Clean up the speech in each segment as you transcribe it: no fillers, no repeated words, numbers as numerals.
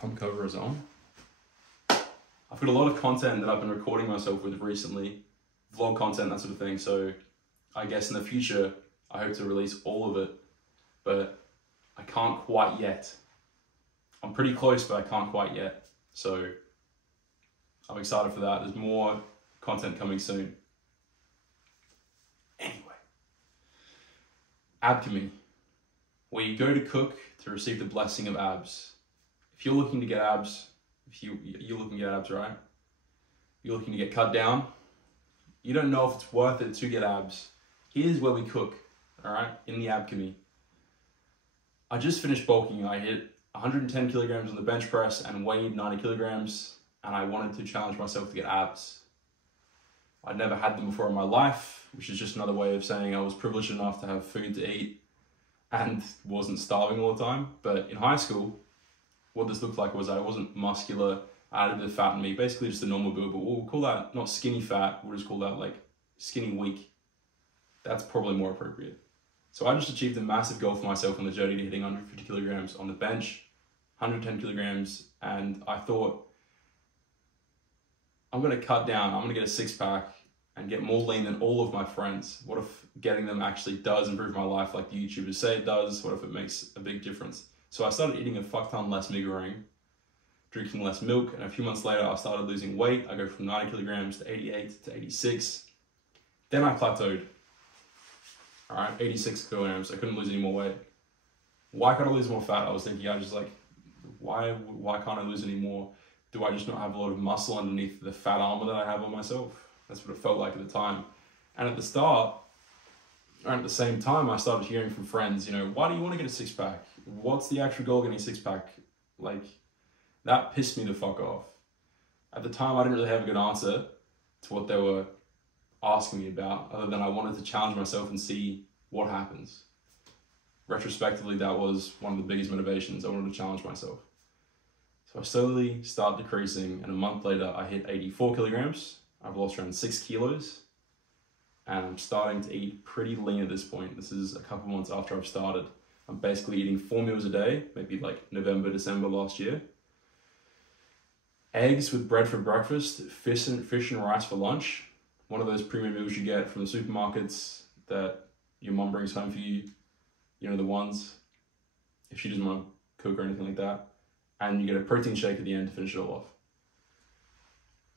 pump cover is on. I've got a lot of content that I've been recording myself with recently, vlog content, that sort of thing. So I guess in the future, I hope to release all of it, but I can't quite yet. I'm pretty close, but I can't quite yet. So I'm excited for that. There's more content coming soon. Anyway, ABchemy, where you go to cook to receive the blessing of abs. If you're looking to get abs, you're looking to get abs, right? You're looking to get cut down. You don't know if it's worth it to get abs. Here's where we cook, all right, in the ABchemy. I just finished bulking. I hit 110 kilograms on the bench press and weighed 90 kilograms, and I wanted to challenge myself to get abs. I'd never had them before in my life, which is just another way of saying I was privileged enough to have food to eat and wasn't starving all the time. But in high school, what this looked like was I wasn't muscular, I had a bit of fat in me, basically just a normal build, but we'll call that not skinny fat, we'll just call that like skinny weak. That's probably more appropriate. So I just achieved a massive goal for myself on the journey to hitting 150 kilograms on the bench, 110 kilograms, and I thought, I'm gonna cut down, I'm gonna get a six pack and get more lean than all of my friends. What if getting them actually does improve my life like the YouTubers say it does? What if it makes a big difference? So I started eating a fuck ton less migorine, drinking less milk, and a few months later I started losing weight. I go from 90 kilograms to 88 to 86. Then I plateaued. All right, 86 kilograms, I couldn't lose any more weight. Why can't I lose more fat? I was thinking, I was just like, why can't I lose any more? Do I just not have a lot of muscle underneath the fat armor that I have on myself? That's what it felt like at the time. And at the start, and at the same time, I started hearing from friends, you know, why do you want to get a six pack? What's the actual goal of getting a six pack? Like, that pissed me the fuck off. At the time, I didn't really have a good answer to what they were asking me about, other than I wanted to challenge myself and see what happens. Retrospectively, that was one of the biggest motivations. I wanted to challenge myself. So I slowly started decreasing, and a month later, I hit 84 kilograms. I've lost around 6 kilos, and I'm starting to eat pretty lean at this point. This is a couple months after I've started. I'm basically eating 4 meals a day, maybe like November, December last year. Eggs with bread for breakfast, fish and rice for lunch. One of those premium meals you get from the supermarkets that your mom brings home for you. You know, the ones, if she doesn't want to cook or anything like that. And you get a protein shake at the end to finish it all off.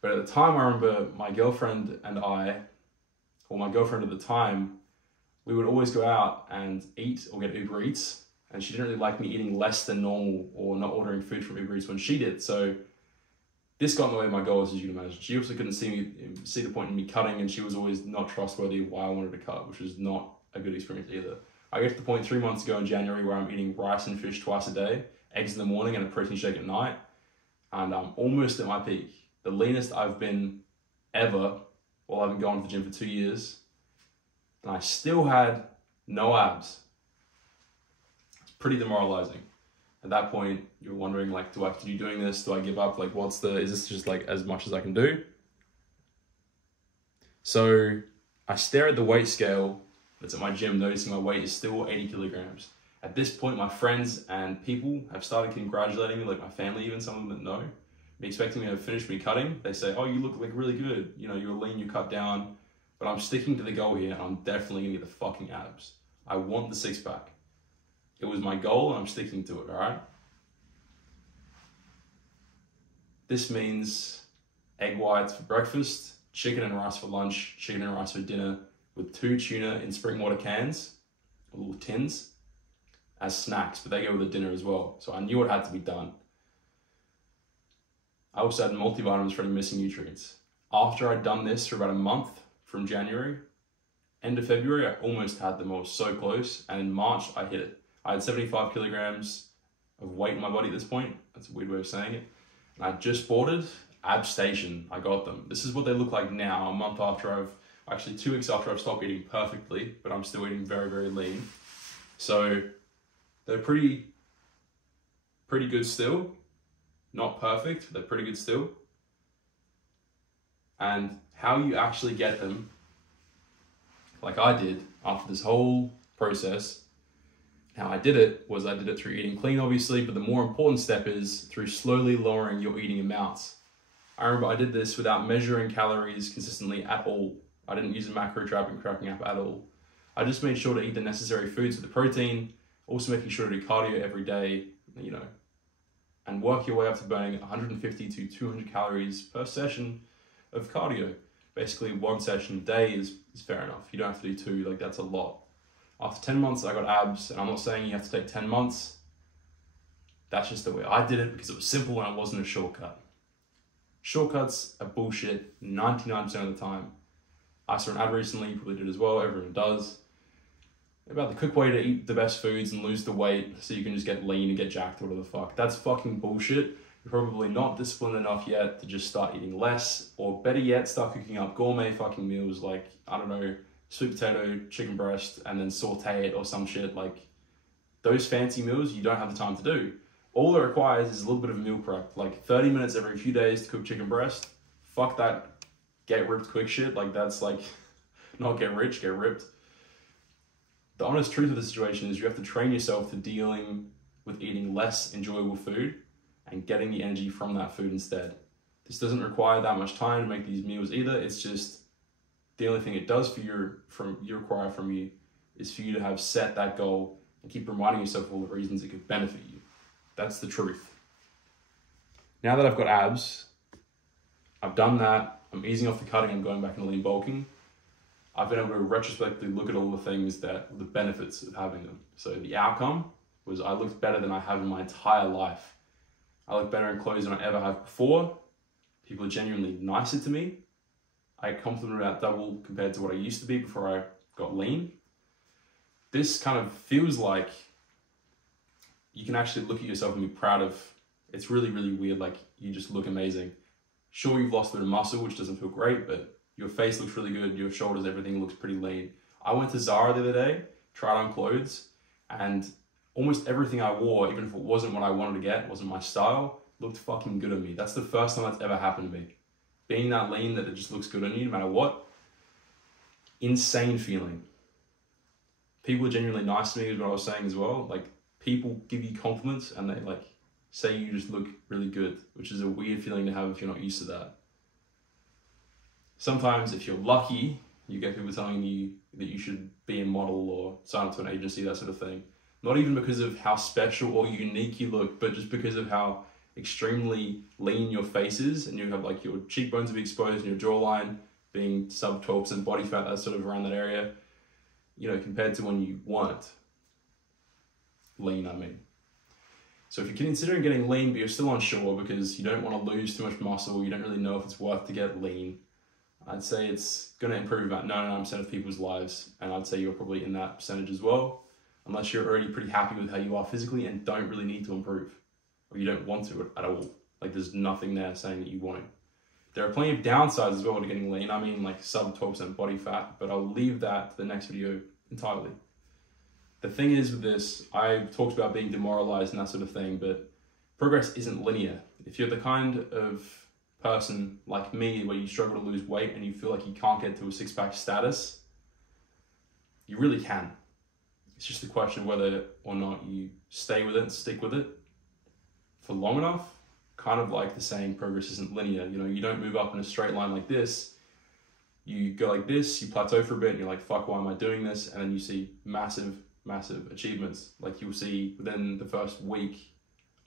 But at the time, I remember my girlfriend and I, or my girlfriend at the time, we would always go out and eat or get Uber Eats. And she didn't really like me eating less than normal or not ordering food from Uber Eats when she did. So this got in the way of my goals, as you can imagine. She also couldn't see the point in me cutting, and she was always not trustworthy why I wanted to cut, which was not a good experience either. I get to the point 3 months ago in January where I'm eating rice and fish twice a day, eggs in the morning and a protein shake at night, and I'm almost at my peak. The leanest I've been ever while I've been going to the gym for 2 years, and I still had no abs. It's pretty demoralizing. At that point, you're wondering, like, do I continue doing this? Do I give up? Like, is this just like as much as I can do? So I stare at the weight scale that's at my gym, noticing my weight is still 80 kilograms. At this point, my friends and people have started congratulating me, like my family even, some of them that know, me expecting me to finish me cutting. They say, oh, you look like really good. You know, you're lean, you cut down. But I'm sticking to the goal here, and I'm definitely gonna get the fucking abs. I want the six pack. It was my goal, and I'm sticking to it, all right? This means egg whites for breakfast, chicken and rice for lunch, chicken and rice for dinner, with 2 tuna in spring water cans, little tins, as snacks, but they go with the dinner as well. So I knew it had to be done. I also had multivitamins for any missing nutrients. After I'd done this for about a month, from January, end of February, I almost had them. I was so close, and in March, I hit it. I had 75 kilograms of weight in my body at this point. That's a weird way of saying it. And I just bought it, AbStation, I got them. This is what they look like now, a month after actually 2 weeks after I've stopped eating perfectly, but I'm still eating very, very lean. So they're pretty good still. Not perfect, but they're pretty good still. And how you actually get them, like I did after this whole process, How I did it was I did it through eating clean, obviously, but the more important step is through slowly lowering your eating amounts. I remember I did this without measuring calories consistently at all. I didn't use a macro tracking app at all. I just made sure to eat the necessary foods with the protein, also making sure to do cardio every day, you know, and work your way up to burning 150 to 200 calories per session of cardio. Basically, one session a day is fair enough. You don't have to do two, like that's a lot. After 10 months, I got abs, and I'm not saying you have to take 10 months. That's just the way I did it because it was simple and it wasn't a shortcut. Shortcuts are bullshit 99% of the time. I saw an ad recently, you probably did as well, everyone does, about the quick way to eat the best foods and lose the weight so you can just get lean and get jacked, whatever the fuck. That's fucking bullshit. You're probably not disciplined enough yet to just start eating less, or better yet, start cooking up gourmet fucking meals like, I don't know, sweet potato, chicken breast, and then saute it or some shit. Like, those fancy meals you don't have the time to do. All it requires is a little bit of meal prep, like 30 minutes every few days to cook chicken breast. Fuck that get ripped quick shit. Like, that's like, not get rich, get ripped. The honest truth of the situation is you have to train yourself to dealing with eating less enjoyable food and getting the energy from that food instead. This doesn't require that much time to make these meals either. It's just the only thing it does require from you is for you to have set that goal and keep reminding yourself of all the reasons it could benefit you. That's the truth. Now that I've got abs, I've done that, I'm easing off the cutting and going back into lean bulking. I've been able to retrospectively look at all the things the benefits of having them. So the outcome was I looked better than I have in my entire life. I look better in clothes than I ever have before. People are genuinely nicer to me. I compliment about double compared to what I used to be before I got lean. This kind of feels like you can actually look at yourself and be proud of. It's really, really weird. Like, you just look amazing. Sure, you've lost a bit of muscle, which doesn't feel great, but your face looks really good. Your shoulders, everything looks pretty lean. I went to Zara the other day, tried on clothes, and almost everything I wore, even if it wasn't what I wanted to get, wasn't my style, looked fucking good on me. That's the first time that's ever happened to me. Being that lean that it just looks good on you no matter what. Insane feeling. People are genuinely nice to me is what I was saying as well. Like, people give you compliments and they like say you just look really good, which is a weird feeling to have if you're not used to that. Sometimes if you're lucky, you get people telling you that you should be a model or sign up to an agency, that sort of thing. Not even because of how special or unique you look, but just because of how extremely lean your face is, and you have like your cheekbones be exposed and your jawline being sub 12% body fat, that's sort of around that area, you know, compared to when you weren't lean, I mean. So if you're considering getting lean, but you're still unsure because you don't want to lose too much muscle, you don't really know if it's worth to get lean, I'd say it's going to improve about 99% of people's lives, and I'd say you're probably in that percentage as well, unless you're already pretty happy with how you are physically and don't really need to improve, or you don't want to at all. Like, there's nothing there saying that you want to. There are plenty of downsides as well to getting lean. I mean, like sub 12% body fat, but I'll leave that to the next video entirely. The thing is with this, I talked about being demoralized and that sort of thing, but progress isn't linear. If you're the kind of person like me where you struggle to lose weight and you feel like you can't get to a six-pack status, you really can. It's just a question of whether or not you stay with it and stick with it for long enough. Kind of like the saying, progress isn't linear. You know, you don't move up in a straight line like this. You go like this, you plateau for a bit and you're like, fuck, why am I doing this? And then you see massive achievements. Like, you'll see within the first week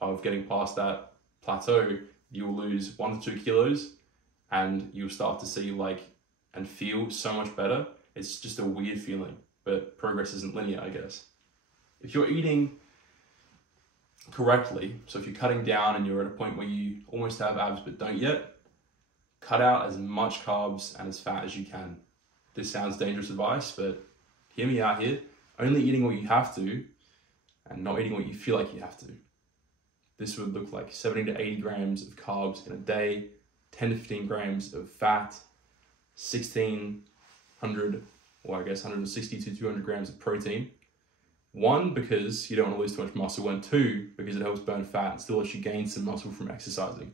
of getting past that plateau, you'll lose 1 to 2 kilos and you'll start to see like and feel so much better. It's just a weird feeling, but progress isn't linear, I guess. If you're eating correctly, so if you're cutting down and you're at a point where you almost have abs but don't yet, cut out as much carbs and as fat as you can. This sounds dangerous advice, but hear me out here. Only eating what you have to and not eating what you feel like you have to. This would look like 70 to 80 grams of carbs in a day, 10 to 15 grams of fat, 1,600, or I guess 160 to 200 grams of protein. 1, because you don't want to lose too much muscle, and 2, because it helps burn fat and still lets you gain some muscle from exercising.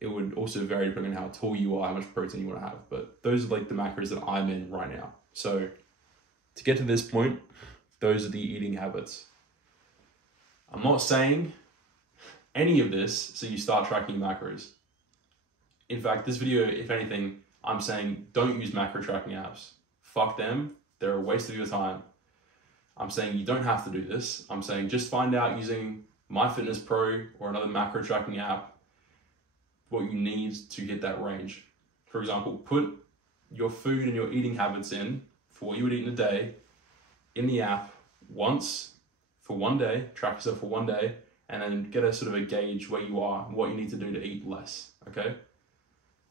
It would also vary depending on how tall you are, how much protein you want to have, but those are like the macros that I'm in right now. So to get to this point, those are the eating habits. I'm not saying any of this so you start tracking your macros. In fact, this video, if anything, I'm saying don't use macro tracking apps. Fuck them. They're a waste of your time. I'm saying you don't have to do this. I'm saying just find out using MyFitnessPal or another macro tracking app what you need to hit that range. For example, put your food and your eating habits in for what you would eat in a day in the app once for 1 day, track yourself for 1 day, and then get a sort of a gauge where you are and what you need to do to eat less, okay?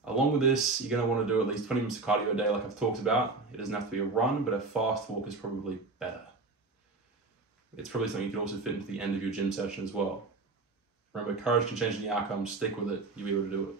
Along with this, you're gonna wanna do at least 20 minutes of cardio a day like I've talked about. It doesn't have to be a run, but a fast walk is probably better. It's probably something you can also fit into the end of your gym session as well. Remember, courage can change the outcome, stick with it, you'll be able to do it.